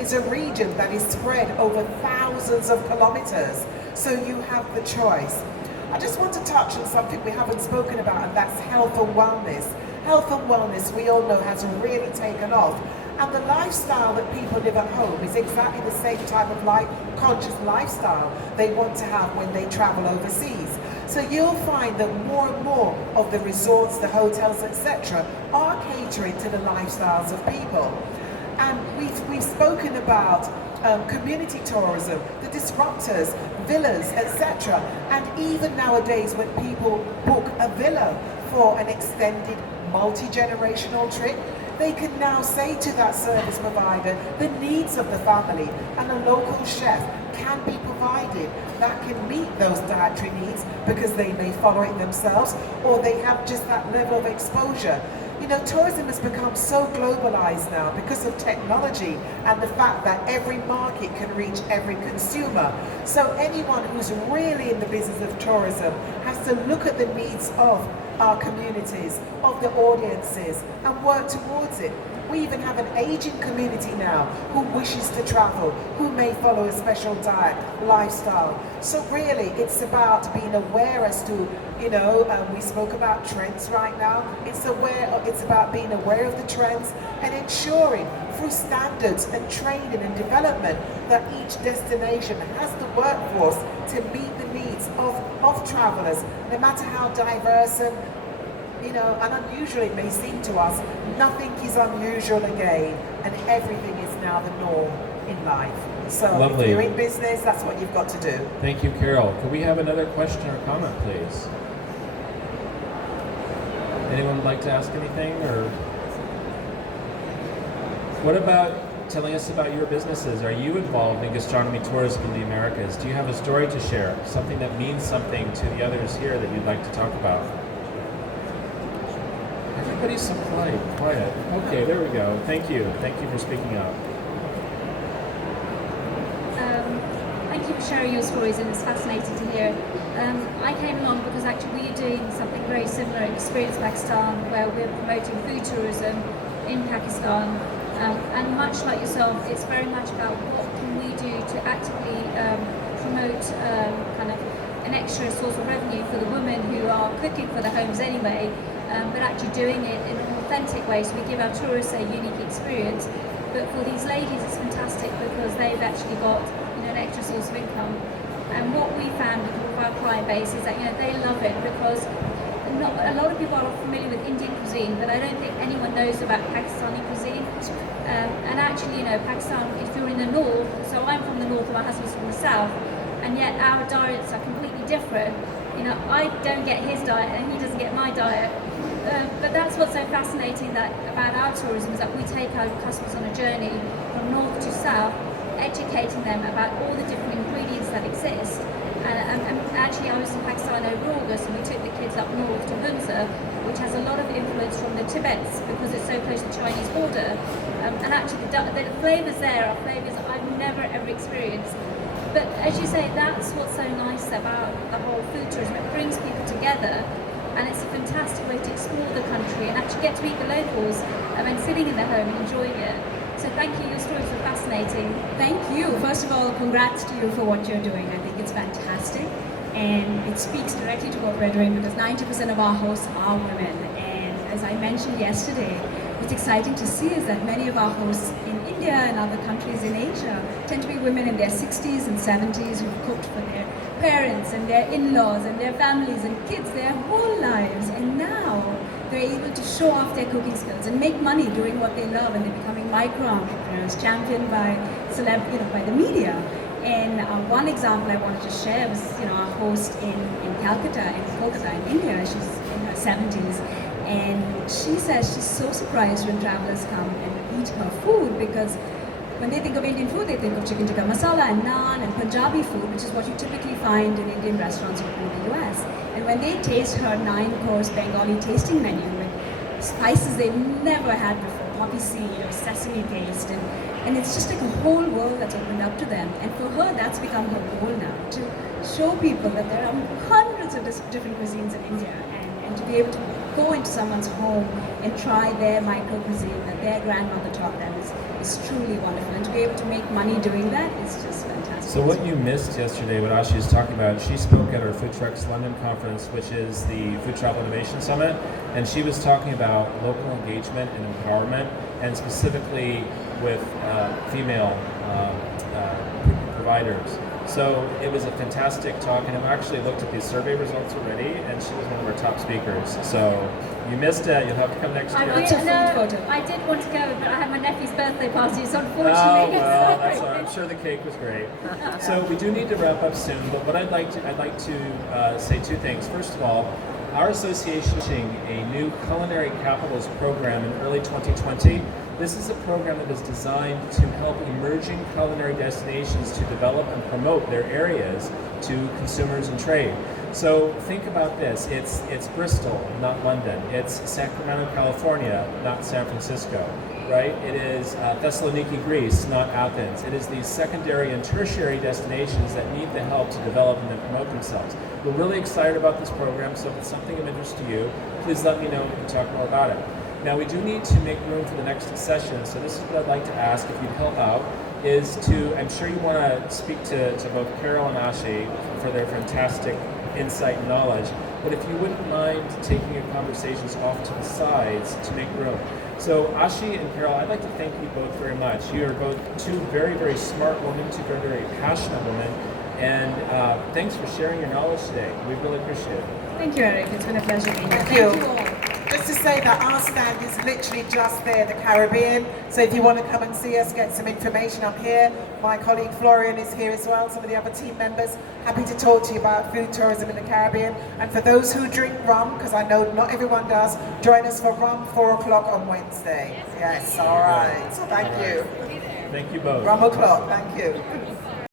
is a region that is spread over thousands of kilometers, so you have the choice. I just want to touch on something we haven't spoken about, and that's health and wellness. Health and wellness, we all know, has really taken off. And the lifestyle that people live at home is exactly the same type of conscious lifestyle they want to have when they travel overseas. So you'll find that more and more of the resorts, the hotels, etc. are catering to the lifestyles of people. And we've spoken about community tourism, the disruptors, villas, etc. And even nowadays when people book a villa for an extended multi-generational trip, they can now say to that service provider the needs of the family, and a local chef can be provided that can meet those dietary needs because they may follow it themselves or they have just that level of exposure. You know, tourism has become so globalized now because of technology and the fact that every market can reach every consumer. So anyone who's really in the business of tourism has to look at the needs of our communities, of the audiences, and work towards it. We even have an aging community now who wishes to travel, who may follow a special diet, lifestyle. So really, it's about being aware as to, we spoke about trends right now. It's about being aware of the trends and ensuring through standards and training and development that each destination has the workforce to meet the needs of travelers, no matter how diverse and unusual it may seem to us. Nothing is unusual again, and everything is now the norm in life. So Lovely. If you're in business, that's what you've got to do. Thank you, Carol. Can we have another question or comment, please? Anyone would like to ask anything? Or what about telling us about your businesses? Are you involved in gastronomy tourism in the Americas? Do you have a story to share? Something that means something to the others here that you'd like to talk about? Everybody's so quiet. Okay, there we go. Thank you. Thank you for speaking up. Thank you for sharing your stories, and it's fascinating to hear. I came along because actually we're doing something very similar in Experience Pakistan, where we're promoting food tourism in Pakistan. And much like yourself, it's very much about what can we do to actively promote kind of an extra source of revenue for the women who are cooking for their homes anyway, but actually doing it in an authentic way, so we give our tourists a unique experience. But for these ladies, it's fantastic because they've actually got an extra source of income. And what we found with all of our client base is that they love it because a lot of people are familiar with Indian cuisine, but I don't think anyone knows about Pakistani cuisine. And actually, Pakistan, if you're in the north, so I'm from the north and my husband's from the south, and yet our diets are completely different. I don't get his diet and he doesn't get my diet. But that's what's so fascinating about our tourism, is that we take our customers on a journey from north to south, educating them about all the different ingredients that exist. And actually I was in Pakistan over August, and we took the kids up north to Hunza, which has a lot of influence from the Tibets because it's so close to the Chinese border. And actually the flavours there are flavours I've never ever experienced. But as you say, that's what's so nice about the whole food tourism. It brings people together, and it's a fantastic way to explore the country and actually get to meet the locals and then sitting in their home and enjoying it. So thank you, your stories were fascinating. Thank you. First of all, congrats to you for what you're doing. I think it's fantastic, and it speaks directly to what we're doing because 90% of our hosts are women. And as I mentioned yesterday, what's exciting to see is that many of our hosts in India and other countries in Asia tend to be women in their 60s and 70s who've cooked for their parents and their in-laws and their families and kids their whole lives, and now they're able to show off their cooking skills and make money doing what they love, and they're becoming micro-entrepreneurs championed by by the media. And one example I wanted to share was our host in Calcutta, in Kolkata, in India. She's in her 70s, and she says she's so surprised when travelers come and eat her food, because when they think of Indian food, they think of chicken tikka masala and naan and Punjabi food, which is what you typically find in Indian restaurants in the US. And when they taste her 9-course Bengali tasting menu with spices they've never had before, poppy seed or sesame paste, and it's just like a whole world that's opened up to them. And for her, that's become her goal now, to show people that there are hundreds of different cuisines in India, and to be able to go into someone's home and try their micro cuisine that their grandmother taught them is truly wonderful. And to be able able to make money doing that is just fantastic. So what you missed yesterday, what Ashi was talking about, she spoke at our Food Trucks London conference, which is the Food Travel Innovation Summit, and she was talking about local engagement and empowerment, and specifically with female providers. So it was a fantastic talk, and I've actually looked at these survey results already, and she was one of our top speakers. So you missed it. You'll have to come next year. I did want to go, but I had my nephew's birthday party, so unfortunately. Oh well, that's all right. I'm sure the cake was great. So we do need to wrap up soon, but what I'd like to say two things. First of all, our association is launching a new culinary capitals program in early 2020. This is a program that is designed to help emerging culinary destinations to develop and promote their areas to consumers and trade. So think about this, it's Bristol, not London. It's Sacramento, California, not San Francisco, right? It is Thessaloniki, Greece, not Athens. It is these secondary and tertiary destinations that need the help to develop and then promote themselves. We're really excited about this program, so if it's something of interest to you, please let me know and we can talk more about it. Now we do need to make room for the next session, so this is what I'd like to ask if you'd help out, is to, I'm sure you want to speak to both Carol and Ashi for their fantastic insight and knowledge, but if you wouldn't mind taking your conversations off to the sides to make room. So Ashi and Carol, I'd like to thank you both very much. You are both two very, very smart women, two very, very passionate women, and thanks for sharing your knowledge today. We really appreciate it. Thank you, Eric. It's been a pleasure being here. Thank you. Thank you all. Just to say that our stand is literally just there, the Caribbean. So if you want to come and see us, get some information, I'm here. My colleague Florian is here as well, some of the other team members. Happy to talk to you about food tourism in the Caribbean. And for those who drink rum, because I know not everyone does, join us for rum 4 o'clock on Wednesday. Yes, all right. So thank you. Thank you both. Rum o'clock, thank you.